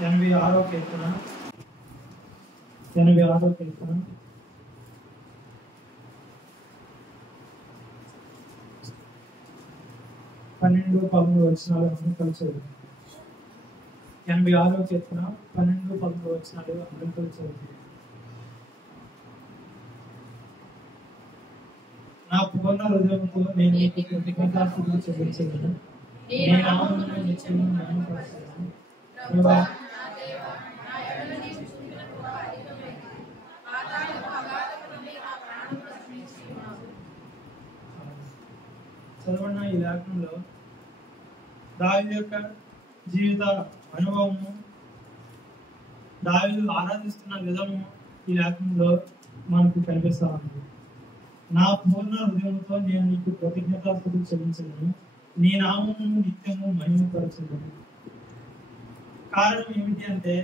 86వ కీర్తన 86వ కీర్తన 12-13 వచనాలు మనం కలిసి చదువుతాం. 86వ కీర్తన 12-13 వచనాలు అందరం కలిసి చదువుతాం. నా పూర్ణ హృదయంతో నేను నీకు కృతజ్ఞతాస్తుతులు చెల్లించగలను. నీ నామమును నిత్యము మహిమపరచుదును. ప్రభువా చదవన్న ఈ లేఖనంలో దావీదు యొక్క జీవిత అనుభవము, దావీదు ఆరాధిస్తున్న విధము ఈ లేఖనంలో మనకు కనిపిస్తా ఉంది. నా పూర్ణ హృదయంతో నేను నీకు కృతజ్ఞతాస్తుతులు చెల్లించగలను. నీ నామమును నిత్యము మహిమపరచుదును. కారణం ఏమిటి అంటే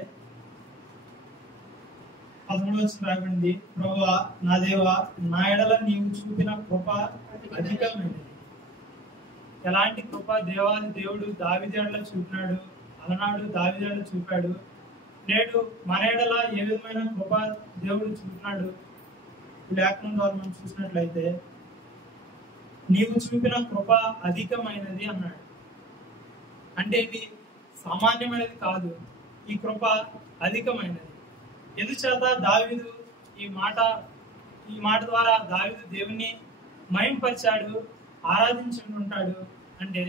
13వ వచనం రాయబడింది, ప్రభువా నా దేవా నా ఎడల నీవు చూపిన కృప అధికమైనది. ఎలాంటి కృప దేవాది దేవుడు దావీదు ఎడల చూపినాడు, అలనాడు దావీదు ఎడల చూపాడు. నేడు మన ఎడల ఏ విధమైన కృప దేవుడు చూపినాడు ఈ లేఖనం ద్వారా మనం చూసినట్లయితే, నీవు చూపిన కృప అధికమైనది అన్నాడు. అంటే ఇది సామాన్యమైనది కాదు, ఈ కృప అధికమైనది. ఎందుచేత దావీదు ఈ మాట ద్వారా దావీదు దేవుని మహింపరిచాడు, ఆరాధించుకుంటాడు. అంటే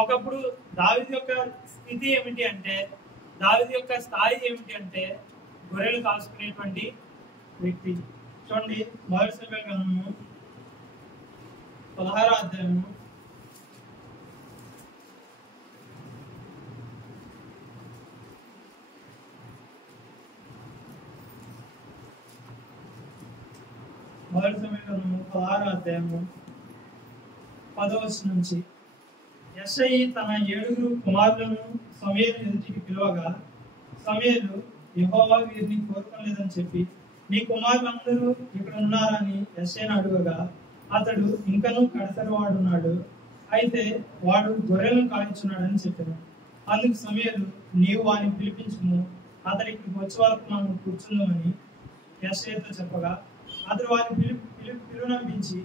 ఒకప్పుడు దావీదు యొక్క స్థితి ఏమిటి అంటే, దావీదు యొక్క స్థాయి ఏమిటి అంటే గొర్రెలు కాసుకునేటువంటి వ్యక్తి. చూడండి, మొదటి సమయ గ్రంథము 16వ అధ్యాయము 16వ అధ్యాయము 10వ వచనం నుంచి, యెషయి తన 7 కుమారులను సమూయేలు ఎదుటికి పిలువగా, సమూయేలు యెహోవా వీరిని కోరుకోలేదని చెప్పి, నీ కుమారులందరూ ఇక్కడ ఉన్నారని యెషయిని అడుగగా, అతడు ఇంకనూ కడసరి వాడున్నాడు, అయితే వాడు గొర్రెలను కాయించున్నాడని చెప్పాను. అందుకు సమూయేలు, నీవు వారిని పిలిపించుము, అతడు ఇక్కడికి వచ్చే వరకు మనం కూర్చుందామని యెషయితో చెప్పగా, అతడు వారిని పిలువనంపించి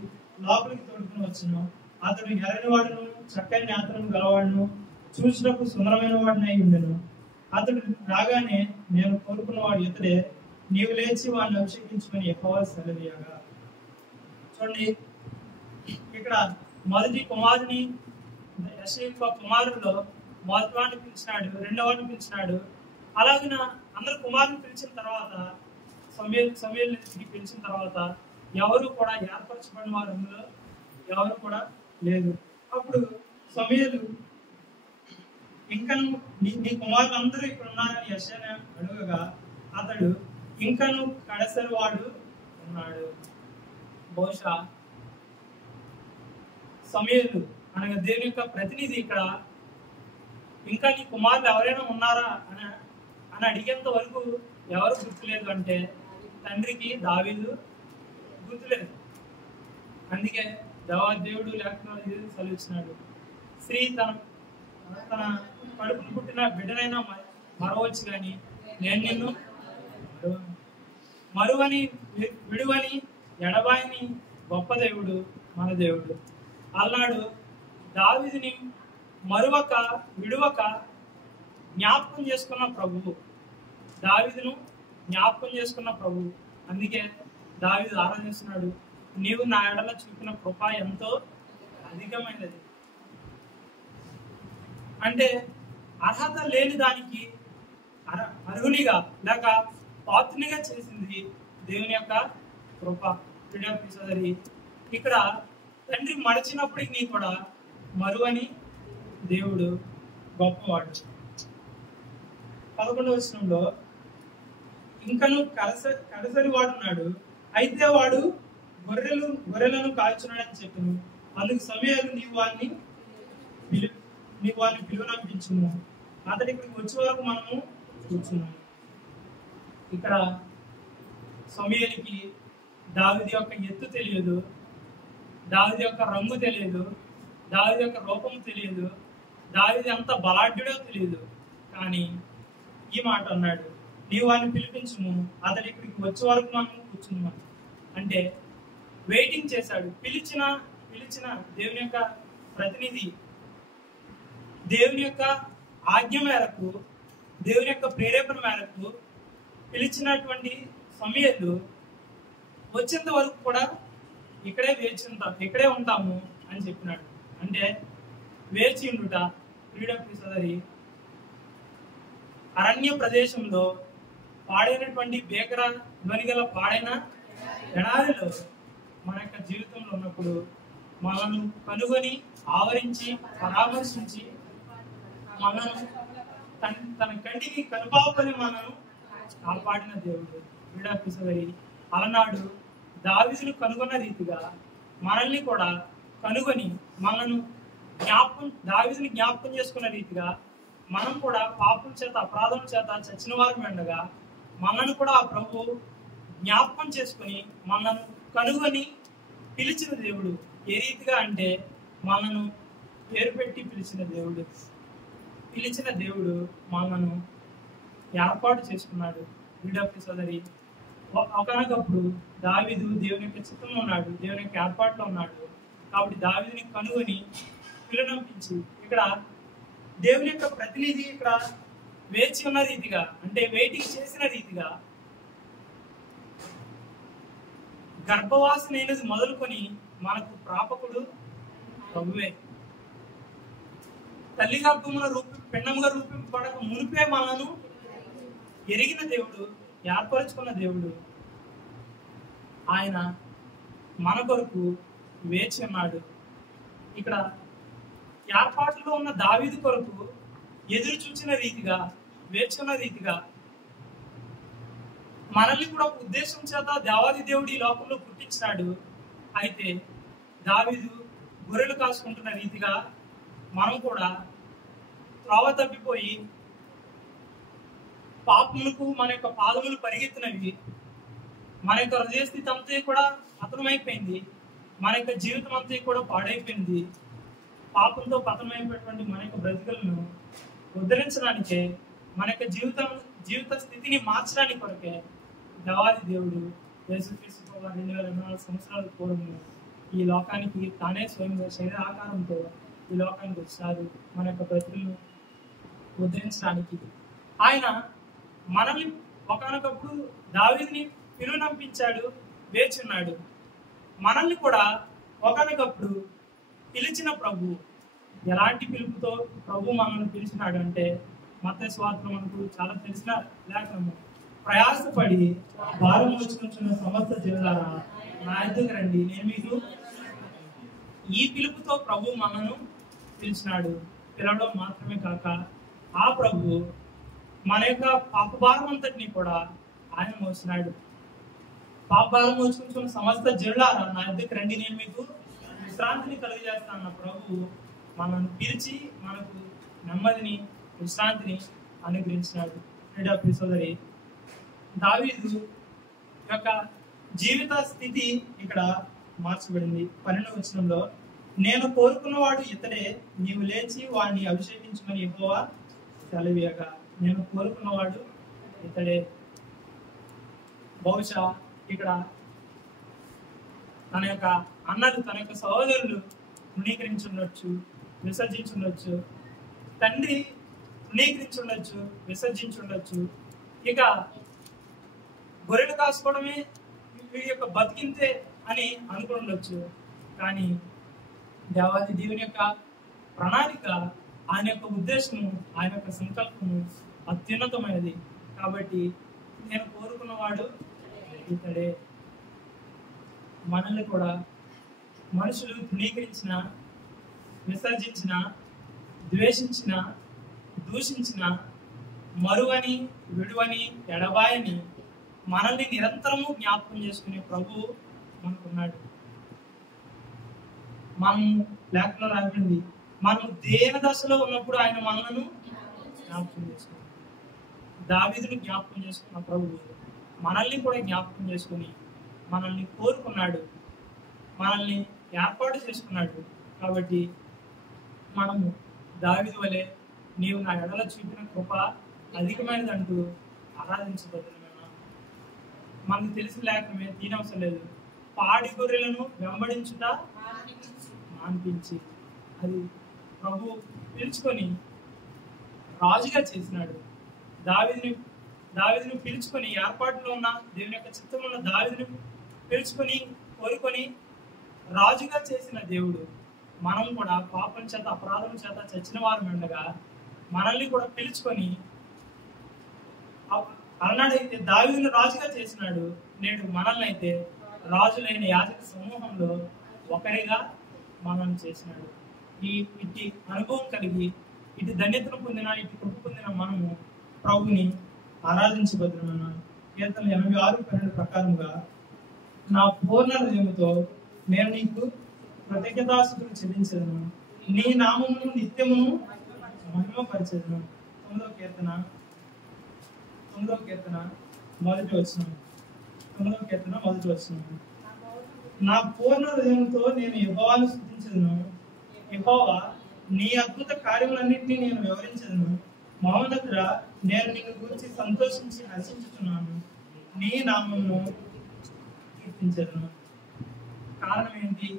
లోపలికి తోడుకుని వచ్చును. అతడు ఎర్రని వాడును, చక్కని నేత్రము గలవాడును, చూసినప్పుడు సుందరమైన వాడినై ఉండెను. అతడు రాగానే, నేను కోరుకున్నవాడు ఇతడే, నీవు లేచి వాడిని అభిషేకించుకొని యెహోవా సెలవీయగా. చూడండి, ఇక్కడ మొదటి కుమారుని యెషయి కుమారుల్లో మొదటి వాడిని పిలిచినాడు, రెండవ వాడిని పిలిచినాడు. అలాగిన అందరు కుమారుని పిలిచిన తర్వాత, సమూయేలు పిలిచిన తర్వాత ఎవరు కూడా ఏర్పరచబడిన వారు అందులో ఎవరు కూడా లేదు. అప్పుడు సమూయేలు, ఇంకను నీ కుమారులు అందరూ ఇక్కడ ఉన్నారని యెషయిని అడుగగా, అతడు ఇంకను కడసరి వాడు ఉన్నాడు. బహుశా సమూయేలు అనగా దేవుని యొక్క ప్రతినిధి ఇక్కడ ఇంకా నీ కుమారులు ఎవరైనా ఉన్నారా అని అడిగేంత వరకు ఎవరు గుర్తులేదు అంటే తండ్రికి దావీదు గుర్తులేదు. అందుకే దేవుడు లేఖనాలు సెలవిచ్చినాడు, స్త్రీ తన కడుపును పుట్టిన బిడ్డనైనా మరవచ్చు కానీ నేను నిన్ను మరువని విడువని ఎడబాయని గొప్ప దేవుడు మన దేవుడు. అన్నాడు దావీదుని మరువక విడువక జ్ఞాపకం చేసుకున్న ప్రభువు, దావీదును జ్ఞాపకం చేసుకున్న ప్రభువు. అందుకే దావీదు ఆరాధిస్తున్నాడు, నీవు నా ఎడల చూపిన కృప ఎంతో అధికమైనది. అంటే అర్హత లేని దానికి అర్హునిగా లేక పాత్రునిగా చేసింది దేవుని యొక్క కృప. సోదరి, ఇక్కడ తండ్రి మరచినప్పటికీ కూడా మరువని దేవుడు గొప్పవాడు. 11వ వచనంలో, ఇంకను కడసరి వాడున్నాడు, అయితే వాడు గొర్రెలను కాల్చున్నాడని చెప్పాను. అందుకు సమూయేలు, నీవు వారిని పిలువనంపించుము, అతడి ఇక్కడికి వచ్చే వరకు మనము కూర్చున్నాము. ఇక్కడ సమూయేలుకి దావీదు యొక్క ఎత్తు తెలియదు, దావీదు యొక్క రంగు తెలియదు, దావీదు యొక్క రూపం తెలియదు, దావీదు ఎంత బలాఢ్యుడో తెలియదు. కానీ ఈ మాట అన్నాడు, నీవు వారిని పిలిపించుము, అతడు ఇక్కడికి వచ్చే వరకు మనం కూర్చున్నాం. అంటే వెయిటింగ్ చేశాడు. పిలిచిన దేవుని యొక్క ప్రతినిధి దేవుని యొక్క ఆజ్ఞ మేరకు, దేవుని యొక్క ప్రేరేపణ మేరకు పిలిచినటువంటి సమయాలు వచ్చేంత వరకు కూడా ఇక్కడే ఉంటాము అని చెప్పినాడు. అంటే వేచి ఉండుట. క్రీడకి సోదరి, అరణ్య ప్రదేశంలో పాడైనటువంటి బేకర ధ్వనిగల పాడైన ఎడారిలో మన యొక్క జీవితంలో ఉన్నప్పుడు మనను కనుగొని ఆవరించి పరామర్శించి మనను తన కంటికి కనుపాపని మనను కాపాడిన దేవుడు క్రీడకి సోదరి. అలనాడు దావీదును కనుగొన్న రీతిగా మనల్ని కూడా కనుగొని మనను దావీదుని జ్ఞాపకం చేసుకున్న రీతిగా మనం కూడా పాపం చేత అపరాధం చేత చచ్చిన వారం ఉండగా మనల్ని కూడా ఆ ప్రభు జ్ఞాపకం చేసుకుని మనను కనుగొని పిలిచిన దేవుడు. ఏ రీతిగా అంటే మనను పేరు పెట్టి పిలిచిన దేవుడు మనను ఏర్పాటు చేసుకున్నాడు. వీడొక సోదరి, ఒకనొకప్పుడు దావీదు దేవుని యొక్క చిత్తంలో ఉన్నాడు, దేవుని యొక్క ఏర్పాటులో ఉన్నాడు. కాబట్టి దావీదుని కనుగొని పిలునంపించి ఇక్కడ దేవుని యొక్క ప్రతినిధి ఇక్కడ వేచి ఉన్న రీతిగా, అంటే వెయిటింగ్ చేసిన రీతిగా, గర్భవాసనైనది మొదలుకొని మనకు ప్రాపకుడు ప్రభువే. తల్లి గర్భమున పిండముగా రూపింపబడక మునిపే మనను ఎరిగిన దేవుడు, ఏర్పరచుకున్న దేవుడు. ఆయన మన కొరకు వేచి ఉన్నాడు. ఇక్కడ ఏర్పాటులో ఉన్న దావీదు కొరకు ఎదురు చూచిన రీతిగా, వేచి ఉన్న రీతిగా మనల్ని కూడా ఉద్దేశం చేత దేవాది దేవుడు ఈ లోకంలో పుట్టించాడు. అయితే దావీదు గొర్రెలు కాసుకుంటున్న రీతిగా మనం కూడా త్రోవ తప్పిపోయి పాపములకు మన యొక్క పాదములు పరిగెత్తినవి, మన యొక్క హృదయ స్థితి అంతా కూడా పతనమైపోయింది, మన యొక్క జీవితం అంతా కూడా పాడైపోయింది. పాపంతో పతనమైపోయినటువంటి మన యొక్క బ్రతుకులను ఉద్ధరించడానికే, మన యొక్క జీవిత స్థితిని మార్చడానికి కొరకే దేవాది దేవుడు యేసుక్రీస్తు 2024 సంవత్సరాల పూర్వము ఈ లోకానికి తానే స్వయంగా శరీర ఆకారంతో ఈ లోకానికి వచ్చారు మన యొక్క బ్రతుకులను ఉద్ధరించడానికి. ఆయన మనల్ని ఒకనొకప్పుడు దావీదుని పిలువనంపించాడు, వేచి ఉన్నాడు. మనల్ని కూడా ఒకనొకప్పుడు పిలిచిన ప్రభు. ఎలాంటి పిలుపుతో ప్రభు మనల్ని పిలిచినాడు అంటే, మత్తయి సువార్తలో మనకు చాలా తెలిసిన లేఖనము, ప్రయాసపడి భారం మోసుకొంచున్న సమస్త జనులారా నా యొద్దకు రండి, నేను మీకు. ఈ పిలుపుతో ప్రభు మనను పిలిచినాడు. పిలవడం మాత్రమే కాక ఆ ప్రభు మన యొక్క పాపభారం అంతటిని కూడా ఆయన మోసినాడు. పాపభారం మోసుకొంచున్న సమస్త జనులారా నా యొద్దకు రండి, నేను మీకు విశ్రాంతిని కలుగజేస్తాన్న ప్రభు మనల్ని పిలిచి మనకు నెమ్మదిని, విశ్రాంతిని అనుగ్రహించినాడు. ప్రియ సోదరి, దావీదు యొక్క జీవిత స్థితి ఇక్కడ మార్చబడింది. 12వ వచనంలో, నేను కోరుకున్నవాడు ఇతడే, నీవు లేచి వాడిని అభిషేకించమని యెహోవా సెలవీయగా. నేను కోరుకున్నవాడు ఇతడే. బహుశా ఇక్కడ తన యొక్క అన్నలు, తన యొక్క సహోదరులు తృణీకరించుండొచ్చు, విసర్జించుండొచ్చు, తండ్రి తృణీకరించుండొచ్చు, విసర్జించుండొచ్చు. ఇక గొర్రెలు కాసుకోవడమే వీడి యొక్క బతికింతే అని అనుకుండొచ్చు. కానీ దేవాది దేవుని యొక్క ప్రణాళిక, ఆయన యొక్క ఉద్దేశము, ఆయన యొక్క సంకల్పము అత్యున్నతమైనది. కాబట్టి నేను కోరుకున్నవాడు ఇతడే. మనల్ని కూడా మనుషులు తృణీకరించిన, విసర్జించిన, ద్వేషించిన, దూషించిన, మరువని, విడువని, ఎడబాయని మనల్ని నిరంతరము జ్ఞాపకం చేసుకునే ప్రభు మనకున్నాడు. మనము లేఖలో రాబడింది, మనం దేన దశలో ఉన్నప్పుడు ఆయన మనలను జ్ఞాపకం చేసుకున్నాడు. దావీదును జ్ఞాపకం చేసుకున్న ప్రభు మనల్ని కూడా జ్ఞాపకం చేసుకుని మనల్ని కోరుకున్నాడు, మనల్ని ఏర్పాటు చేసుకున్నాడు. కాబట్టి మనము దావీదు వలె, నీవు నా ఎడల చూపిన కృప అధికమైనదంటూ ఆరాధించబద్రమైన మనకు తెలిసి లేకమే తీనవసరం లేదు. పాడి గొర్రెలను వెంబడించుట మాన్పించి అది ప్రభు పిలుచుకొని రాజుగా చేసినాడు. దావీదుని పిలుచుకొని ఏర్పాటులో ఉన్న దేవుని యొక్క చిత్తంలో ఉన్న దావీదుని పిలుచుకొని కోరుకొని రాజుగా చేసిన దేవుడు మనం కూడా పాపం చేత అపరాధం చేత చచ్చిన వారు ఉండగా మనల్ని కూడా పిలుచుకొని అలనాడైతే దావీదును రాజుగా చేసినాడు. నేడు మనల్ని అయితే రాజులైన యాజక సమూహంలో ఒకరిగా మనల్ని చేసినాడు. ఇటు అనుభవం కలిగి ఇటు ధన్యతను పొందిన ఇటు కృప పొందిన మనము ప్రభుని ఆరాధించబద్రమైన కీర్తన 86:12 ప్రకారంగా నా పూర్ణ హృదయముతో నేను నీకు కృతజ్ఞతాస్తుతులు చెల్లించదను, నీ నామమును నిత్యమును మహిమపరచెదను. 9వ కీర్తన మొదటి వచనం. నా పూర్ణ హృదయంతో నేను యెహోవాను స్తుతించెదను, యెహోవా నీ అద్భుత కార్యములన్నింటినీ నేను వివరించెదను. మౌనతుడా, నేను నిన్ను గురించి సంతోషించి హర్షించుచున్నాను, నీ నామమును కీర్తించెదను. కారణం ఏంటి?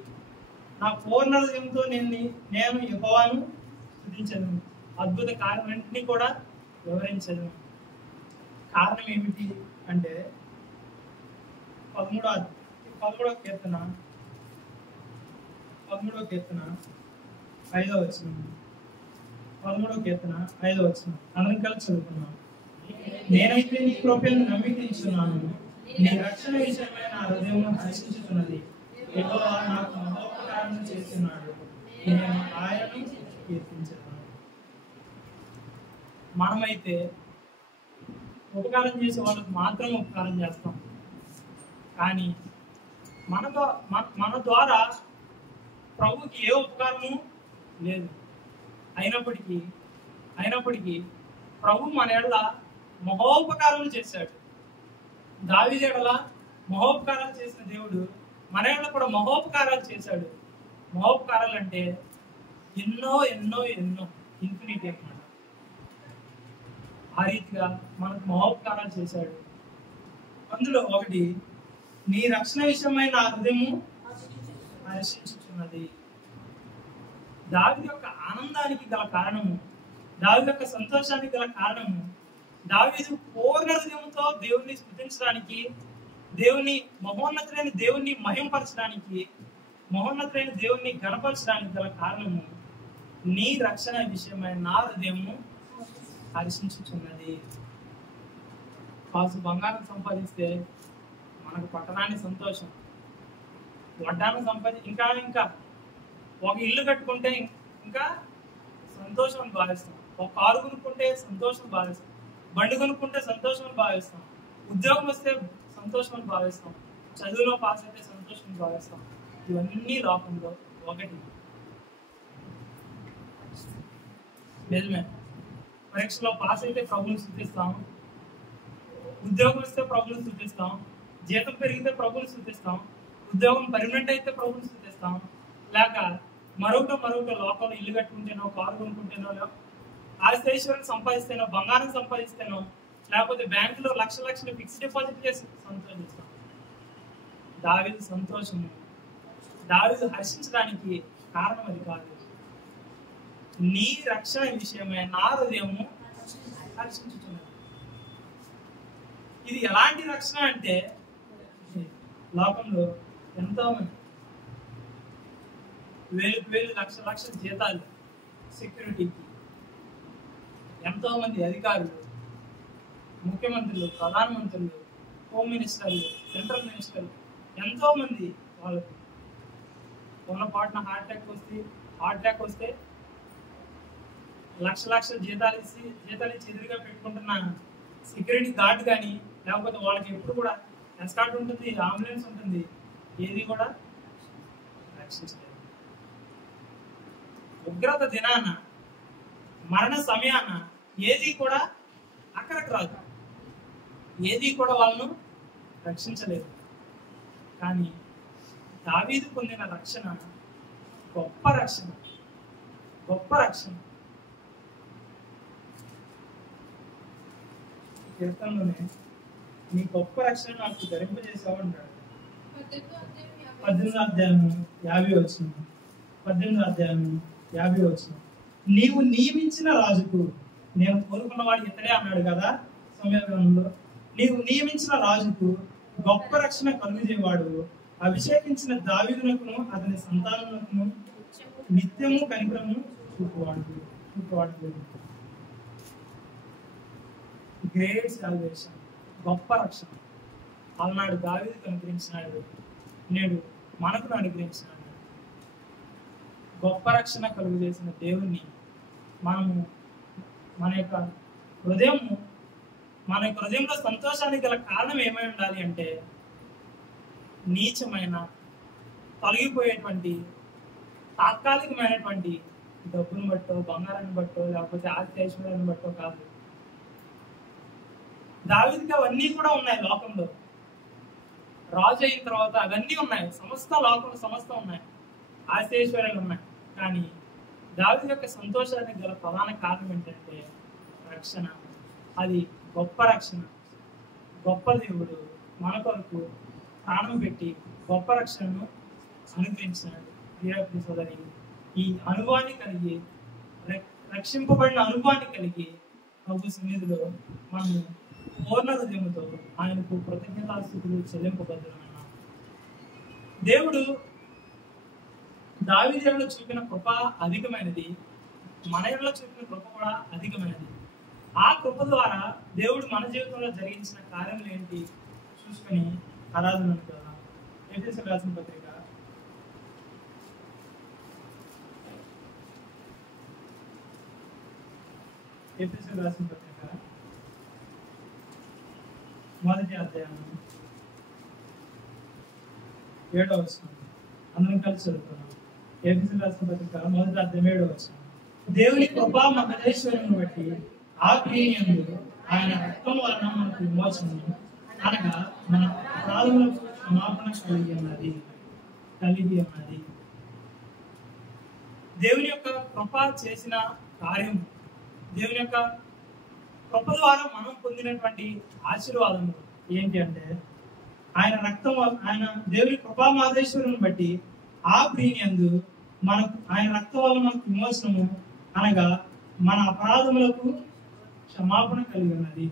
నా పూర్ణ హృదయంతో నేను యెహోవాను స్తుతించెదను, అద్భుత కార్యములన్నింటినీ కూడా వివరించెదను. కారణం ఏమిటి అంటే 13వ కీర్తన 5వ వచనం. 13వ కీర్తన 5వ వచనం అందరం కలిసి చదువుకున్నాం. నేనైతే నీ కృపను నమ్మికించున్నాను, నీ రక్షణ విషయమై నా హృదయం హర్షించుతున్నది. యెహోవా నాకు మహోపకారం చేస్తున్నాడు, నేను ఆయనను కీర్తించెదను. మనమైతే ఉపకారం చేసే వాళ్ళకు మాత్రం ఉపకారం చేస్తాం, కానీ మన ద్వారా ప్రభుకి ఏ ఉపకారము లేదు. అయినప్పటికీ ప్రభు మన ఎడల మహోపకారాలు చేశాడు. దావీదు ఎడల మహోపకారాలు చేసిన దేవుడు మన ఎడల కూడా మహోపకారాలు చేశాడు. మహోపకారాలు అంటే ఎన్నో ఎన్నో ఎన్నో ఇన్ఫినిటీ అన్నమాట. ఆ రీతిగా మనకు మహోపకారాలు చేశాడు. అందులో ఒకటి, నీ రక్షణ విషయమై నా హృదయము హర్షించుచున్నది. దావీదు యొక్క ఆనందానికి గల కారణము, దావీదు యొక్క సంతోషానికి గల కారణము, దావీదు పూర్ణ హృదయంతో దేవుణ్ణి స్తుతించడానికి, మహోన్నతులైన దేవుణ్ణి మహింపరచడానికి, మహోన్నతులైన దేవుణ్ణి గణపరచడానికి గల కారణము, నీ రక్షణ విషయమై నా హృదయము హర్షించుచున్నది. కాసు బంగారం సంపాదిస్తే మనకు పట్టణాన్ని సంతోషం, వడ్డాన్ని ఇంకా ఒక ఇల్లు కట్టుకుంటే ఇంకా సంతోషం అని భావిస్తాం, ఒక కారు కొనుక్కుంటే సంతోషం భావిస్తాం, బండి కొనుక్కుంటే సంతోషం అని భావిస్తాం, ఉద్యోగం వస్తే సంతోషం అని భావిస్తాం, చదువులో పాస్ అయితే సంతోషం అని భావిస్తాం. ఇవన్నీ లోకంలో ఒకటి. నిజమే, పరీక్షలో పాస్ అయితే ప్రభుని స్తుతిస్తాం, ఉద్యోగం వస్తే ప్రభుని స్తుతిస్తాం, జీతం పెరిగితే ప్రభుని స్తుతిస్తాం, ఉద్యోగం పర్మనెంట్ అయితే ప్రభుని స్తుతిస్తాం, లేక మరొకటి లోకంలో ఇల్లు కట్టుకుంటేనో, కారు కొనుక్కుంటేనో, ఆస్తి ఐశ్వర్యం సంపాదిస్తేనో, బంగారం సంపాదిస్తేనో, లేకపోతే బ్యాంకులో లక్షలు ఫిక్స్డ్ డిపాజిట్ చేసి సంతోషిస్తాం. దావీదు సంతోషము, దావీదు హర్షించడానికి కారణం అది కాదు. నీ రక్షణ విషయమే నా హృదయము హర్షించుచున్నది. ఇది ఎలాంటి రక్షణ అంటే, లోకంలో ఎంతో మంది వేలు లక్షల జీతాలు సెక్యూరిటీకి, ఎంతో మంది అధికారులు, ముఖ్యమంత్రులు, ప్రధానమంత్రులు, హోమ్ మినిస్టర్లు, సెంట్రల్ మినిస్టర్లు, ఎంతో మంది వాళ్ళకు పొరపాటున హార్ట్ అటాక్ వస్తే లక్షల జీతాలు ఇచ్చి ఎదురుగా పెట్టుకుంటున్న సెక్యూరిటీ గార్డ్ కానీ, లేకపోతే వాళ్ళకి ఎప్పుడు కూడా ఎస్కార్ట్ ఉంటుంది, అంబులెన్స్ ఉంటుంది, ఏది కూడా రక్షించలేదు. ఉగ్రత దినాన, మరణ సమయాన ఏది కూడా అక్కడికి రాదు, ఏది కూడా వాళ్ళను రక్షించలేదు. కానీ దావీదు పొందిన రక్షణ గొప్ప రక్షణ. కీర్తనలోనే నీ గొప్ప రక్షణ నాకు ధరింపజేసావు అంటాడు. 18వ అధ్యాయము 50 వచనం. 18వ అధ్యాయము 50 వచనం. నీవు నియమించిన రాజుకు, నేను కోరుకున్నవాడు ఇతడే అన్నాడు కదా సమయంలో. నీవు నియమించిన రాజుకు గొప్ప రక్షణ కలుగజేవాడు, అభిషేకించిన దావీదునకును అతని సంతానమునకును నిత్యము కనికరము చూపువాడు. గ్రేట్ సాల్వేషన్, గొప్ప రక్షణ. అలనాడు దావీదుకు అనుగ్రహించినాడు, నేడు మనకు అనుగ్రహించినాడు. గొప్ప రక్షణ కలుగు చేసిన దేవుణ్ణి మనము మన యొక్క హృదయంలో సంతోషానికి గల కారణం ఏమై ఉండాలి అంటే, నీచమైన తొలగిపోయేటువంటి తాత్కాలికమైనటువంటి డబ్బును బట్టో, బంగారాన్ని బట్టో, లేకపోతే ఆస్తి ఐశ్వర్యాన్ని బట్టో కాదు. దావీదుకి అవన్నీ కూడా ఉన్నాయి లోకంలో. రాజు అయిన తర్వాత అవన్నీ ఉన్నాయి, సమస్తం ఉన్నాయి, ఆస్తి ఐశ్వర్యాలు ఉన్నాయి. కానీ దావీదు యొక్క సంతోషానికి గల ప్రధాన కారణం ఏంటంటే రక్షణ. అది గొప్ప రక్షణ. గొప్ప దేవుడు మన కొరకు ప్రాణం పెట్టి గొప్ప రక్షణను అనుగ్రహించినాడు. ప్రియ సోదరి, ఈ అనుభవాన్ని కలిగి, రక్షింపబడిన అనుభవాన్ని కలిగి ప్రభు సన్నిధిలో మనము పూర్ణ హృదయముతో ఆయనకు కృతజ్ఞతాస్తుతులు చెల్లింపబద్దులమైన దేవుడు దావీదులో చూపిన కృప అధికమైనది, మన ఎడల చూపిన కృప కూడా అధికమైనది. ఆ కృప ద్వారా దేవుడు మన జీవితంలో జరిగించిన కార్యములు ఏంటి చూసుకొని ఆరాధన కదా. ఎఫెసీయులకు రాసిన పత్రిక 1వ అధ్యాయం 7వ వచనం. అందరం కలిసి చదువుతున్నాం. ఎఫెసీయులకు రాసిన పత్రిక 1వ అధ్యాయం 7వ వచనం. దేవుని కృపా మహేశ్వరుని బట్టి ఆ ప్రియయందు ఆయన రక్తం వలన మనకు విమోచనము, అనగా మన అపరాధములకు క్షమాపణ కలిగి ఉన్నది. దేవుని యొక్క కృప చేసిన కార్యం, దేవుని యొక్క కృప ద్వారా మనం పొందినటువంటి ఆశీర్వాదము ఏంటి అంటే, ఆయన రక్తం, ఆయన దేవుని కృపా మహేశ్వరుని బట్టి ఆ ప్రియయందు మనకు ఆయన రక్తం వల్ల మనకు విమోచనము, అనగా మన అపరాధములకు క్షమాపణ కలిగి ఉన్నది.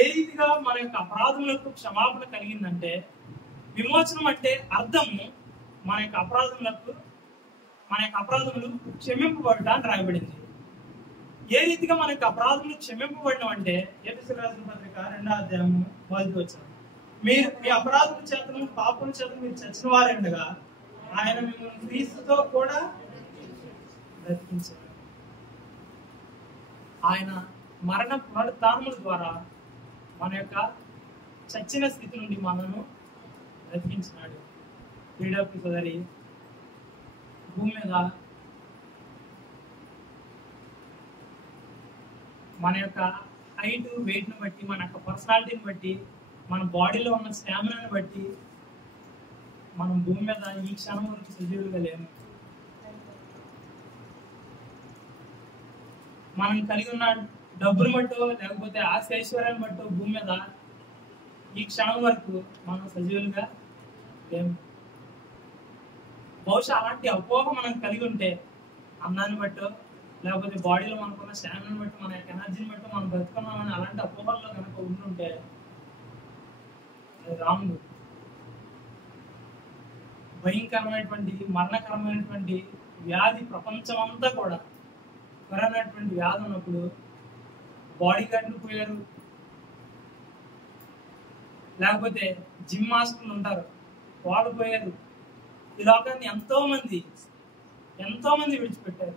ఏ రీతిగా మన యొక్క అపరాధములకు క్షమాపణ కలిగిందంటే, విమోచనం అంటే అర్థము మన యొక్క అపరాధములు క్షమింపబడటం అని రాయబడింది. ఏ రీతిగా మన యొక్క అపరాధములు క్షమింపబడడం అంటే, ఎఫెసీయులకు రాసిన పత్రిక 2వ అధ్యాయము 1వ వచనం. మీరు మీ అపరాధముల చేతను పాపముల చేతను మీరు చచ్చిన వారే ఉండగా ఆయన మిమ్మల్ని క్రీస్తుతో కూడా బ్రతికించారు. ఆయన మరణ పునరుత్థానముల ద్వారా మన యొక్క చచ్చిన స్థితి నుండి మనను బ్రతికించినాడు. క్రీడకు సోదరి, భూమి మీద మన యొక్క హైట్, వెయిట్ను బట్టి, మన యొక్క పర్సనాలిటీని బట్టి, మన బాడీలో ఉన్న స్టామినాని బట్టి మనం భూమి మీద ఈ క్షణం వరకు సజీవులుగా లేము. మనం కలిగి ఉన్న డబ్బులు బట్టో, లేకపోతే ఆస్తి ఐశ్వర్యాన్ని బట్టో భూమి మీద ఈ క్షణం వరకు మనం సజీవులుగా లేము. బహుశా అలాంటి అపోహ మనం కలిగి ఉంటే, అన్నాన్ని బట్టో, లేకపోతే బాడీలో మనకున్న స్టామినాని బట్టి, మన యొక్క ఎనర్జీని బట్టి మనం బ్రతుకున్నామని అలాంటి అపోహల్లో కనుక ఉంటుంటే అది రాంగ్. భయంకరమైనటువంటి, మరణకరమైనటువంటి వ్యాధి ప్రపంచం అంతా కూడా కరోనాటువంటి వ్యాధి ఉన్నప్పుడు బాడీ గార్డులు పోయారు, లేకపోతే జిమ్ మాస్టర్లు ఉంటారు, వాళ్ళు పోయారు. ఈ లోకాన్ని ఎంతో మంది విడిచిపెట్టారు.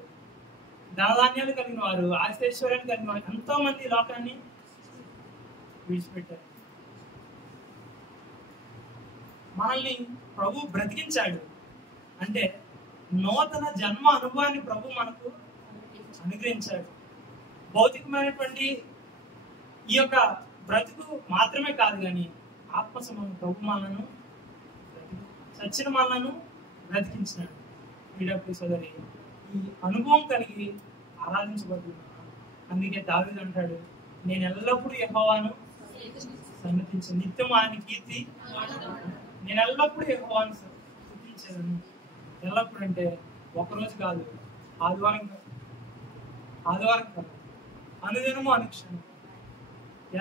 ధనధాన్యాలు కలిగిన వారు, ఆశ్చర్యాలు కలిగిన వారు ఎంతో మంది ఈ లోకాన్ని విడిచిపెట్టారు. మనల్ని ప్రభు బ్రతికించాడు అంటే నూతన జన్మ అనుభవాన్ని ప్రభు మనకు అనుగ్రహించాడు. భౌతికమైనటువంటి ఈ యొక్క బ్రతుకు మాత్రమే కాదు కానీ ఆత్మసమం ప్రభు మనను చచ్చిన మనను బ్రతికించినాడు. క్రీడకు సోదరి, ఈ అనుభవం కలిగి ఆరాధించబడుతున్నా అందుకే దావీదు అంటాడు, నేను ఎల్లప్పుడూ యెహోవాను సన్నతించు, నిత్యం ఆయన కీర్తి, నేను ఎల్లప్పుడూ యెహోవాను స్తుతించేదను. ఎల్లప్పుడు అంటే ఒకరోజు కాదు, ఆదివారం కాదు, అనుదినము అనుక్షణం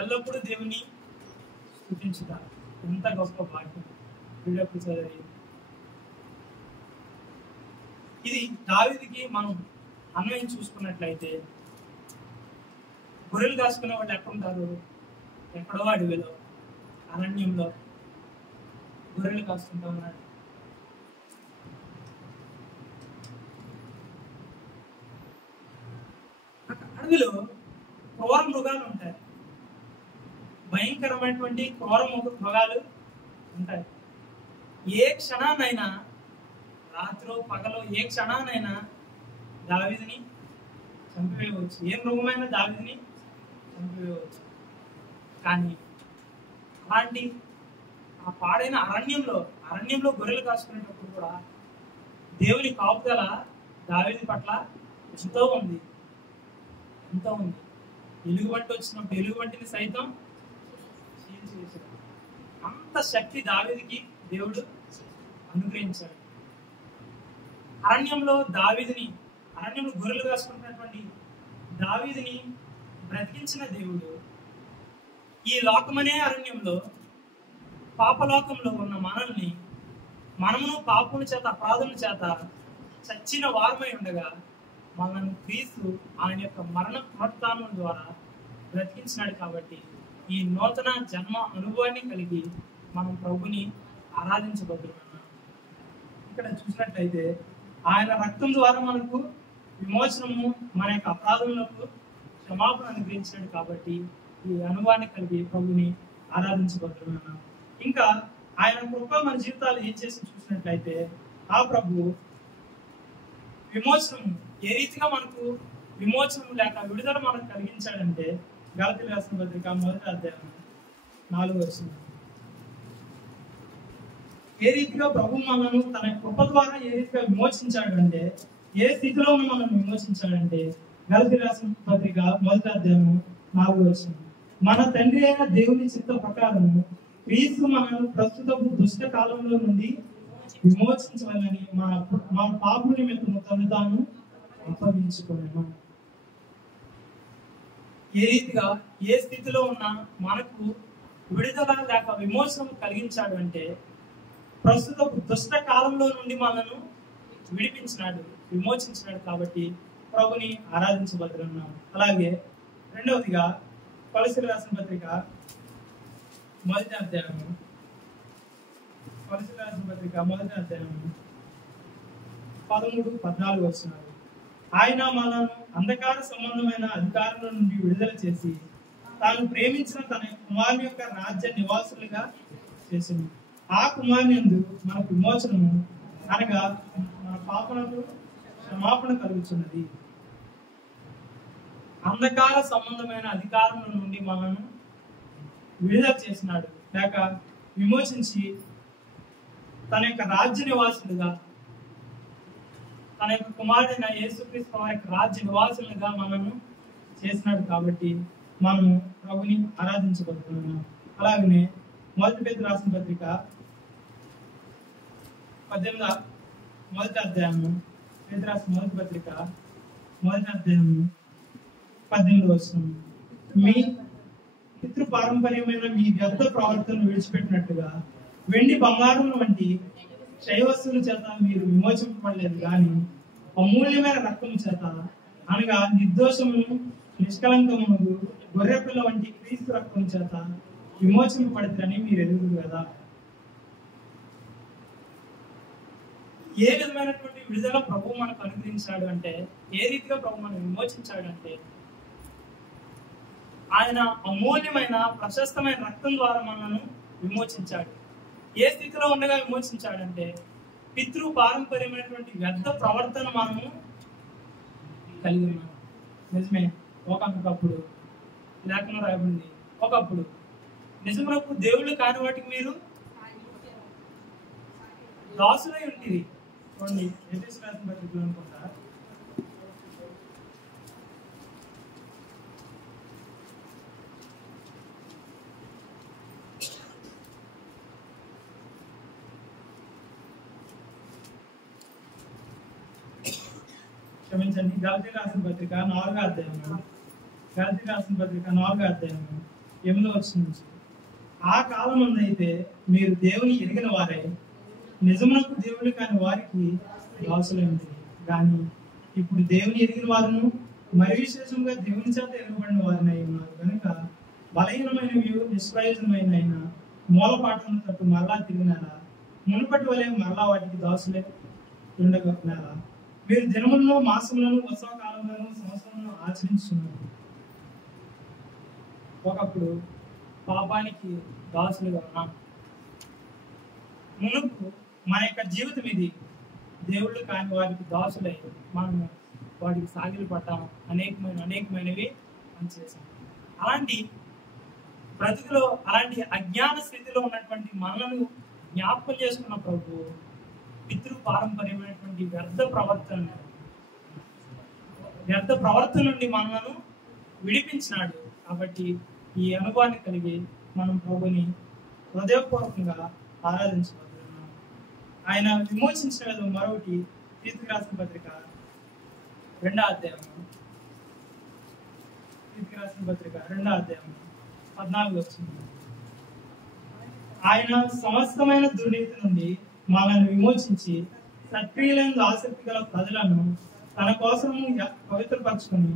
ఎల్లప్పుడూ దేవుని స్తుతించుట ఎంత గొప్ప భాగ్యం. వీడప్పుడు చదివి ఇది దావీదుకి మనం అన్వయం చూసుకున్నట్లయితే, గొర్రెలు కాసుకునే వాళ్ళు ఎక్కడుంటారు? ఎక్కడో అడవిలో, అరణ్యంలో గొర్రెలు కాసుకుంటా ఉన్నాడు. అడవిలో క్రూర మృగాలు ఉంటాయి, భయంకరమైనటువంటి క్రూర మృగాలు ఉంటాయి. ఏ క్షణానైనా, రాత్రో పగలో ఏ క్షణానైనా దావీదుని చంపివేయవచ్చు, ఏ మృగమైన దావీదుని చంపివేయవచ్చు. కానీ అలాంటి ఆ పాడైన అరణ్యంలో గొర్రెలు కాసుకునేటప్పుడు కూడా దేవుని కాపుదల దావీదు పట్ల ఎంతో ఉంది. ఎలుగుబంటి వచ్చినప్పుడు ఎలుగుబంటిని సైతం చీల్చివేశాడు. అంత శక్తి దావీదుకి దేవుడు అనుగ్రహించాడు. అరణ్యంలో గొర్రెలు కాసుకుంటున్నటువంటి దావీదుని బ్రతికించిన దేవుడు ఈ లోకమనే అరణ్యంలో, పాపలోకంలో ఉన్న మనమును పాపముల చేత, అపరాధముల చేత చచ్చిన వారమై ఉండగా మనల్ని క్రీస్తు ఆయన యొక్క మరణ పునరుత్థానం ద్వారా బ్రతికించినాడు. కాబట్టి ఈ నూతన జన్మ అనుభవాన్ని కలిగి మనం ప్రభుని ఆరాధించబోతున్నాం. ఇక్కడ చూసినట్లయితే ఆయన రక్తం ద్వారా మనకు విమోచనము, మన యొక్క అపరాధములకు క్షమాపణ అనుగ్రహించాడు. కాబట్టి ఈ అనుభవాన్ని కలిగి ప్రభుని ఆరాధించబోతున్నాం. ఇంకా ఆయన కృప మన జీవితాలు ఏం చేసి చూసినట్లయితే, ఆ ప్రభు విమోచనము ఏ రీతిగా మనకు విమోచనము లేక విడుదల మనకు కలిగించాడంటే, గలతీయులకు రాసిన పత్రిక 1వ అధ్యాయం 4వ వచనం. ఏ రీతిగా ప్రభు మనను తన కృప ద్వారా ఏ రీతిగా విమోచించాడు అంటే, ఏ స్థితిలో మనం విమోచించాడంటే, గలతీయులకు రాసిన పత్రిక 1వ అధ్యాయం 4వ వచనం. మన తండ్రి అయిన దేవుని చిత్త ప్రకారము క్రీస్తు మనను ప్రస్తుత దుష్ట కాలంలో నుండి విమోచించవాలని మన పాపము నిమిత్తము తను తాను అప్పగించుకున్నాను. ఏ రీతిగా ఏ స్థితిలో ఉన్నా మనకు విడుదల లేక విమోచనం కలిగించాడు అంటే, ప్రస్తుత దుష్ట కాలంలో నుండి మనను విడిపించినాడు, విమోచించినాడు. కాబట్టి ప్రభుని ఆరాధించబడుతున్నాం. అలాగే రెండవదిగా కొలస్సీయులకు రాసిన పత్రిక 1వ అధ్యాయం 13-14 వచనాలు. ఆయన మనను అంధకార సంబంధమైన అధికారుల నుండి విడుదల చేసి తాను ప్రేమించిన తన కుమారుని యొక్క రాజ్య నివాసులుగా చేసింది. ఆ కుమారుని యందు మనకు విమోచనము, అనగా మన పాపలకు క్షమాపణ కలుగుతున్నది. అంధకార సంబంధమైన అధికారముల నుండి మనను విడుదల చేసినాడు, లేక విమోచించి తన యొక్క రాజ్య నివాసులుగా, తన యొక్క కుమారుడైన యేసుక్రీస్తు వారి యొక్క రాజ్య నివాసులుగా మనము చేసినాడు. కాబట్టి మనము ప్రభుని ఆరాధించబడుతున్నాము. అలాగనే 1 పేతురు రాసిన పత్రిక 1వ అధ్యాయము, పేతురు రాసిన 1వ పత్రిక 1వ అధ్యాయము 18వ వచనం. మీ పితృ పారంపర్యమైన మీ వ్యర్థ ప్రవర్తనను విడిచిపెట్టినట్టుగా వెండి బంగారం వంటి క్షయవస్తువుల చేత మీరు విమోచింపబడలేదు, కానీ అమూల్యమైన రక్తము చేత, అనగా నిర్దోషము నిష్కలంకము గొర్రెపిల్ల వంటి క్రీస్తు రక్తము చేత విమోచింపబడతారని మీరు ఎదుగురు కదా. ఏ విధమైనటువంటి విడుదల ప్రభు మనకు అనుగ్రహించాడు అంటే, ఏ రీతిగా ప్రభు మనం విమోచించాడు అంటే, ఆయన అమూల్యమైన ప్రశస్తమైన రక్తం ద్వారా మనను విమోచించాడు. ఏ స్థితిలో ఉండగా విమోచించాడంటే, పితృ పారంపర్యమైనటువంటి వ్యర్థ ప్రవర్తన మనము కలిగి ఉన్నాం. నిజమే, ఒకప్పుడు లేఖనం రాయబడింది, ఒకప్పుడు నిజమునకు దేవుళ్ళు కాని వాటికి మీరు దాసులై ఉంటుంది. చూడండి, ఎఫెసీయులకు రాసిన పత్రికలో అనుకుంటా క్షమించండి, గలతీ రాసిన పత్రిక 4వ అధ్యాయము, గలతీ రాసిన పత్రిక 4వ అధ్యాయము 8వ వచనం నుంచి, ఆ కాలమందైతే మీరు దేవుని ఎరిగిన వారై నిజమునకు దేవుడు కాని వారికి దాసులైంది, కానీ ఇప్పుడు దేవుని ఎరిగిన వారును మరి విశేషంగా దేవుని చేత ఎరగబడిన వారిని అయి ఉన్నారు కనుక బలహీనమైనవి నిష్ప్రయోజనమైన మూలపాఠముల తట్టు మరలా తిరిగినారా, మునుపటి వలె మరలా వాటికి దాసులే ఉండగలరా. మీరు దినములను మాసములను ఉత్సవ కాలంలో సంవత్సరంలో ఆచరించున్నారు. ఒకప్పుడు పాపానికి దాసులుగా ఉన్నాం. మునుపు మన యొక్క జీవితం ఇది. దేవుళ్ళు కాని వారికి దాసులై మనము వాటికి సాగిలు పడ్డాము. అనేకమైనవి మనం చేసాం. అలాంటి బ్రతుకులో అలాంటి అజ్ఞాన స్థితిలో ఉన్నటువంటి మనలను జ్ఞాపకం చేసుకున్న ప్రభు పితృ పారంపర్యమైనటువంటి వ్యర్థ ప్రవర్తన నుండి మనలను విడిపించినాడు. కాబట్టి ఈ అనుభవాన్ని కలిగి మనం ప్రభుని హృదయపూర్వకంగా ఆరాధించబడుతున్నాం. ఆయన విమోచించిన విధం మరొకటి తీతుకు రాసిన పత్రిక 2వ అధ్యాయము, తీతుకు రాసిన పత్రిక 2వ అధ్యాయము 14వ వచనం, ఆయన సమస్తమైన దుర్నీతి నుండి మనల్ని విమోచించి సక్రియులైన ఆసక్తి గల ప్రజలను తన కోసము పవిత్రపరచుకొని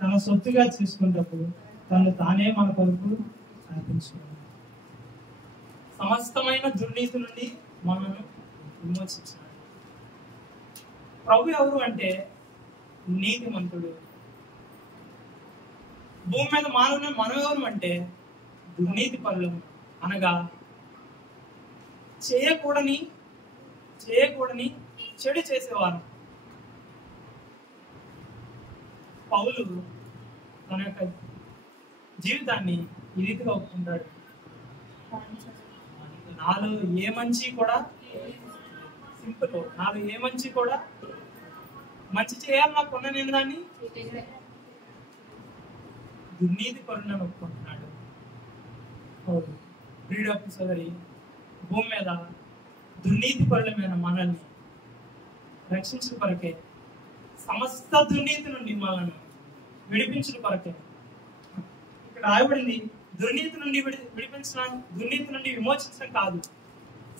తన సొత్తుగా చేసుకున్నప్పుడు తను తానే మన కొరకు అర్పించుకున్నాడు. సమస్తమైన దుర్నీతి నుండి మనల్ని విమోచించాడు. ప్రభు ఎవరు అంటే నీతిమంతుడు. భూమి మీద మానవుని మనం ఎవరు అంటే దుర్నీతి పనులము, అనగా చేయకూడని చెడు చేసేవారు. పౌలు తన యొక్క జీవితాన్ని ఈ రీతిగా ఒప్పుకుంటాడు, నాలో ఏ మంచి కూడా సింపుల్, నాలో ఏ మంచి కూడా మంచి చేయాలి నాకున్న నేను దాన్ని దుర్నీతి పరులను ఒప్పుకుంటున్నాడు. ప్రియుడపు సోదరి, భూమి మీద దుర్నీతి పరులమైన మనల్ని రక్షించిన కొరకే, సమస్త దుర్నీతి నుండి మనల్ని విడిపించిన కొరకే ఇక్కడ రాయబడింది. దుర్నీతి నుండి విడిపించడం, దుర్నీతి నుండి విమోచించడం కాదు,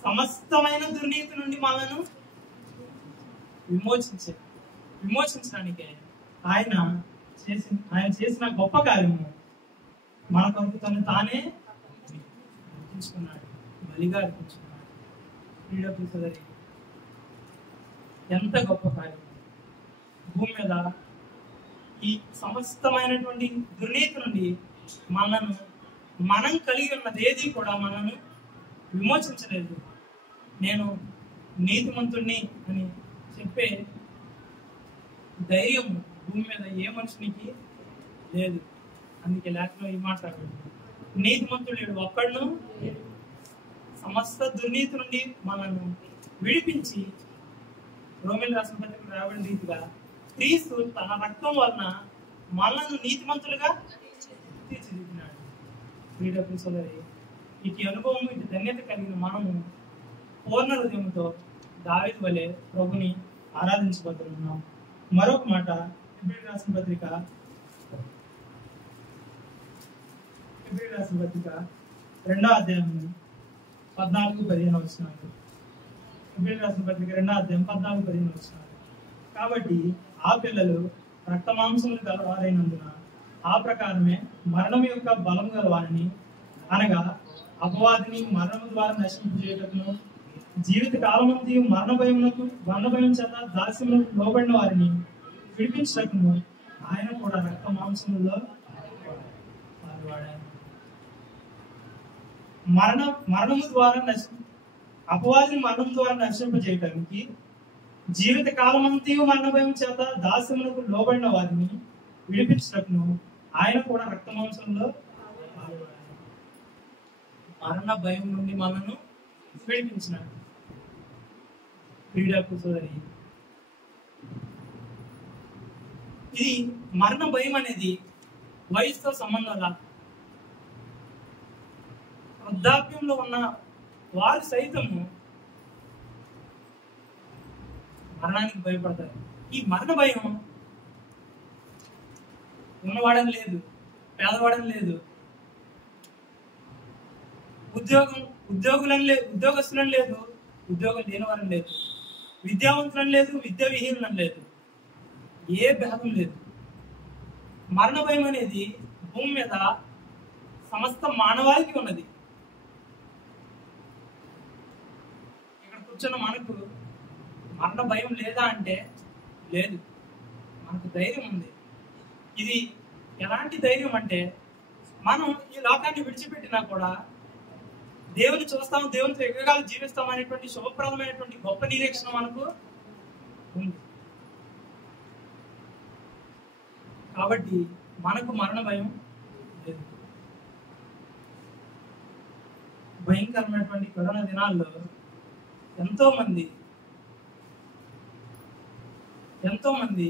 సమస్తమైన దుర్నీతి నుండి మనల్ని విమోచించడానికే ఆయన చేసిన గొప్ప కార్యము మన కొరకు తను తానే అర్పించుకున్నాడు, బలిగా అర్పించుకున్నాడు. ప్రియుడపు సోదరి, ఎంత గొప్ప కార్యం! భూమి మీద ఈ సమస్తమైనటువంటి దుర్నీతి నుండి మనం కలిగి ఉన్నది ఏది కూడా మనల్ని విమోచించలేదు. నేను నీతిమంతుణ్ణి అని చెప్పే ధైర్యం భూమి మీద ఏ మనుషునికి లేదు. అందుకే లేఖలో ఈ మాట్లాడాడు, నీతిమంతుడు ఒక్కడును సమస్త దుర్నీతి నుండి మనల్ని విడిపించి, రోమిల్ రాసిన పత్రిక రాబడిన రీతిగా క్రీస్తు తన రక్తం వలన మనల్ని నీతిమంతులుగా తీర్చిదిద్దినాడు. ప్రియుడపు సోదరి, ఇటు అనుభవం, ఇటు ధన్యత కలిగిన మనము పూర్ణ హృదయంతో దావీదు వలె ప్రభుని ఆరాధించబోతున్నాం. మరొక మాట, హెబ్రీయులకు రాసిన పత్రిక 2వ అధ్యాయం 14-15 వచనాలు. హెబ్రీయులకు రాసిన పత్రిక 2వ అధ్యాయం 14-15 వచనాలు. కాబట్టి ఆ పిల్లలు రక్త మాంసములు గలవారైనందున ఆ ప్రకారమే మరణం యొక్క బలం గల వారిని, అనగా అపవాదిని మరణము ద్వారా నశింపజేయుటకును, జీవిత కాలమంతి మరణ భయం చేత దాస్యములకు లోబడిన వారిని విడిపించటకును ఆయన కూడా రక్త మాంసములలో పాల్గొన్నాడు. మరణము ద్వారా అపవాదిని మరణం ద్వారా నశింపజేయటానికి, జీవిత కాలమంతి మరణ భయం చేత దాస్యములకు లోబడిన వారిని విడిపించటకును ఆయన కూడా రక్త మాంసంలో మరణ భయం నుండి మనను విడిపించినాడు. ప్రియుడపు సోదరి, ఇది మరణ భయం అనేది వయసుతో సంబంధం లా. వృద్ధాప్యంలో ఉన్న వారు సైతము మరణానికి భయపడతారు. ఈ మరణ భయం ఉన్నవాడని లేదు, పేదవాడని లేదు, ఉద్యోగస్తులని లేదు, ఉద్యోగం లేనివారని లేదు, విద్యావంతులని లేదు, విద్యా విహీనులని లేదు, ఏ భేదం లేదు. మరణ భయం అనేది భూమి మీద సమస్త మానవాళికి ఉన్నది. ఇక్కడ కూర్చున్న మనకు మరణ భయం లేదా అంటే లేదు, మనకు ధైర్యం ఉంది. ఇది ఎలాంటి ధైర్యం అంటే మనం ఈ లోకాన్ని విడిచిపెట్టినా కూడా దేవుని చూస్తాం, దేవునితో యుగాలు జీవిస్తాం అనేటువంటి శుభప్రదమైనటువంటి గొప్ప నిరీక్షణ మనకు ఉంది. కాబట్టి మనకు మరణ భయం లేదు. భయంకరమైనటువంటి కరోనా దినాల్లో ఎంతో మంది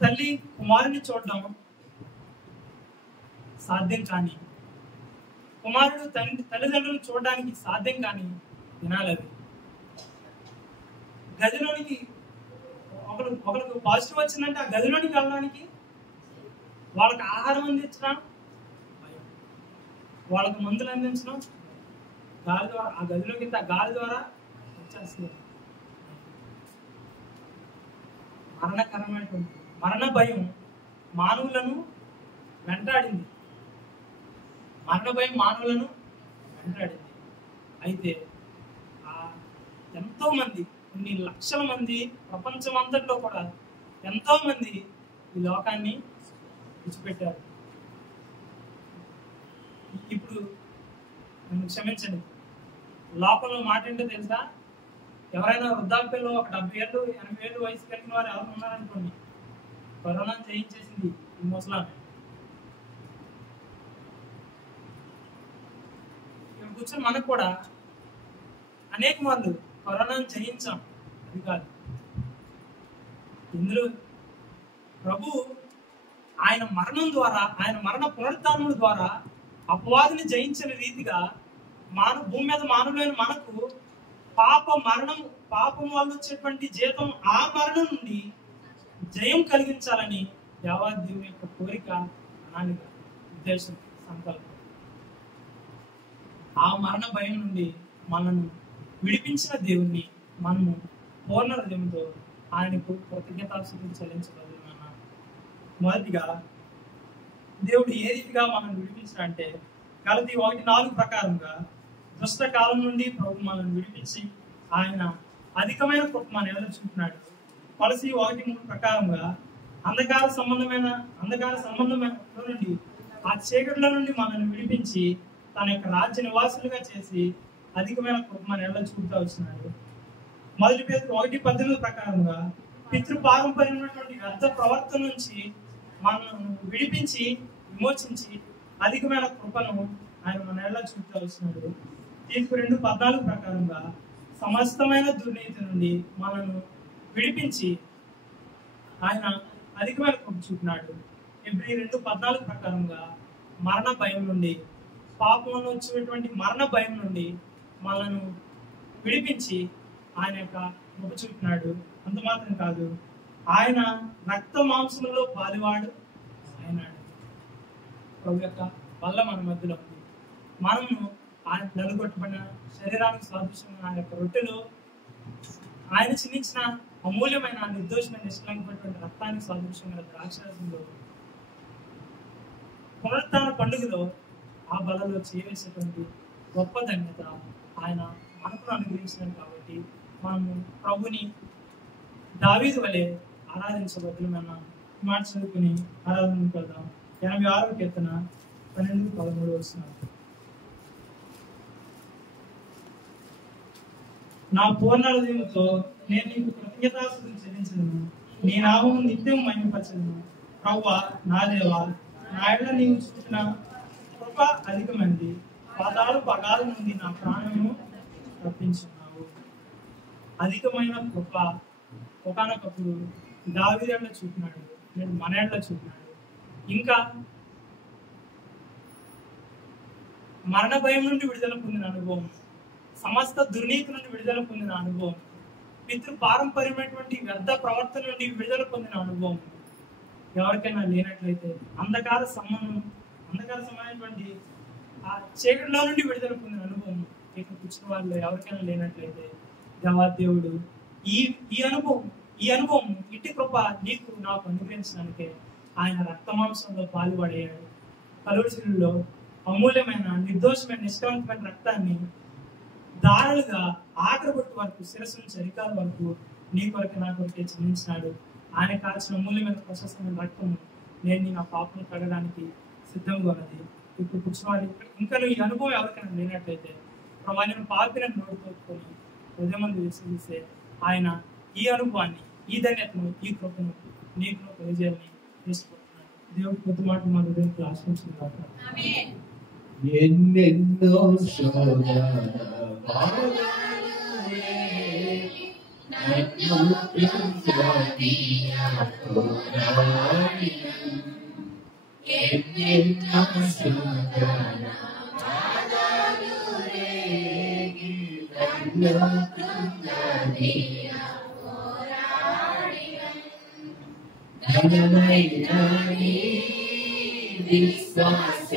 తల్లి కుమారుని చూడడం సాధ్యం కాని, కుమారుడు తల్లిదండ్రులను చూడడానికి సాధ్యం కాని దినాలు అవి. గదిలోనికి ఒకరికి పాజిటివ్ వచ్చిందంటే ఆ గదిలోనికి వెళ్ళడానికి, వాళ్ళకి ఆహారం అందించడం భయం, వాళ్ళకి మందులు అందించడం గాలి ద్వారా, ఆ గదిలోకి గాలి ద్వారా వచ్చేస్తుంది. మరణకరమైనటువంటి మరణ భయం మానవులను వెంటాడింది. అయితే ఎంతో మంది, కొన్ని లక్షల మంది ప్రపంచం అంతట్లో కూడా ఎంతో మంది ఈ లోకాన్ని విడిచిపెట్టారు. ఇప్పుడు నన్ను క్షమించండి, లోపల మాట ఏంటో తెలుసా? ఎవరైనా వృద్ధాప్యంలో ఒక 70 ఏళ్ళు 80 ఏళ్ళు వయసు కలిగిన వారు ఎవరు ఉన్నారనుకోండి, కరోనా జయించేసింది ఈ ముసలామె. ఇక్కడ కూర్చొని మనకు కూడా అనేక మంది కరోనాను జయించాం, అది కాదు. ఇందులో ప్రభు ఆయన మరణం ద్వారా, ఆయన మరణ పునరుద్ధానముల ద్వారా అపవాదిని జయించిన రీతిగా భూమి మీద మానవులైన మనకు పాపం వల్ల వచ్చేటువంటి జీతం, ఆ మరణం నుండి జయం కలిగించాలని దేవాదేవుని యొక్క కోరిక, ప్రణాళిక, ఉద్దేశం, సంకల్పం. ఆ మరణ భయం నుండి మనను విడిపించిన దేవుణ్ణి మనము పూర్ణ హృదయంతో ఆయనకు కృతజ్ఞతాస్తుతులు చెల్లించగలుగుతున్నాం. మొదటిగా దేవుడు ఏ రీతిగా మనల్ని విడిపించాడంటే గలతీ 1:4 ప్రకారంగా దుష్ట కాలం నుండి ప్రభు మనల్ని విడిపించి ఆయన అధికమైన కృప మన ఎడల చూపుతున్నాడు. కొలసీ 1:3 ప్రకారంగా అంధకార సంబంధమైన నుండి, ఆ చీకటిలో నుండి మనల్ని విడిపించి తన యొక్క రాజ్య నివాసులుగా చేసి అధికమైన కృప మన ఎడల చూపుతూ వచ్చినాడు. మొదటి పేతురు 1:18 ప్రకారంగా పితృపారంపర్యమైనటువంటి వ్యర్థ ప్రవర్తన నుంచి మనల్ని విడిపించి విమోచించి అధికమైన కృపను ఆయన మన ఎడల చూపుతూ వచ్చినాడు. తీర్పు 2:14 ప్రకారంగా సమస్తమైన దుర్నీతి నుండి మనను విడిపించి ఆయన అధికమైన కృప చూపినాడు. ఎబ్రీ 2:14 ప్రకారంగా మరణ భయం నుండి, పాపంలో వచ్చేటువంటి మరణ భయం నుండి మనను విడిపించి ఆయన యొక్క కృప చూపినాడు. అంత మాత్రం కాదు, ఆయన రక్త మాంసంలో పాలివాడు అయినాడు. ప్రభు యొక్క వల్ల మన మధ్యలో ఉంది. మనము ఆయన నలుగొట్టబడిన శరీరానికి సాదృశ్యమైన ఆయన యొక్క రొట్టెలో ఆయన చిందించిన అమూల్యమైన నిర్దోషమైన నిష్కలంకమైనటువంటి రక్తానికి సాదృశ్యమైన ద్రాక్షరసంలో పునరుత్థాన పండుగలో ఆ బలలో చేయవేసేటువంటి గొప్ప ధన్యత ఆయన మనకు అనుగ్రహించినాడు. కాబట్టి మనము ప్రభుని దావీదు వలె ఆరాధించబద్దులమైన మాట చదువుకుని ఆరాధనకు వెళ్దాం. 86వ కీర్తన 12-13 వస్తున్నారు. నా పూర్ణ హృదయంతో నేను నీకు కృతజ్ఞతాస్తుతులు చెల్లించను, నీ నామము నిత్యం మహిమపరచను. ప్రభువా నా దేవా, నా ఎడల నీవు చూపిన కృప అధికమైనది, పాతాళ పగాల నుండి నా ప్రాణము తప్పించున్నావు. అధికమైన కృప ఒకానొకప్పుడు దావీదు ఎడల చూపినాడు, నేను మన ఎడల చూపినాడు. ఇంకా మరణ భయం నుండి విడుదల పొందిన అనుభవం, సమస్త దుర్నీతి నుండి విడుదల పొందిన అనుభవం, పితృ పారంపర్యమైనటువంటి వ్యర్థ ప్రవర్తన నుండి విడుదల పొందిన అనుభవం ఎవరికైనా లేనట్లయితే, అంధకార సంబంధమైనటువంటి ఆ చీకటిలో నుండి విడుదల పొందిన అనుభవం ఇక్కడ కూర్చున్న వాళ్ళు ఎవరికైనా లేనట్లయితే, దేవాదేవుడు ఈ అనుభవం ఇట్టి కృప నీకు నాకు అనుగ్రహించడానికే ఆయన రక్తమాంసంలో పాల్పడేయాడు. కలువరి శిలువలో అమూల్యమైన, నిర్దోషమైన, నిష్కలంకమైన రక్తాన్ని దారులుగా ఆఖరి బొట్టు వరకు, శిరస్సు నుంచి అరికాల వరకు నీ కొరకు నా కొరకే చెల్లించినాడు. ఆయన కాల్చిన అమూల్యమైన ప్రశస్తమైన రక్తము నేను నా పాపను కడగడానికి సిద్ధంగా ఉన్నది. ఇప్పుడు కూర్చున్నవాడు ఇంకా ఈ అనుభవం ఎవరికైనా లేనట్లయితే, నేను పాపిని నోడుతోకొని హృదయమందు విశ్వసిస్తే ఆయన ఈ అనుభవాన్ని, ఈ ధన్యతను, ఈ కృపను నీకు తెలియజేయాలని తీసుకుంటున్నాను. దేవుడి కొద్ది మాట మా హృదయానికి ఆశించింది. ఎన్నెన్నో విశ్వాస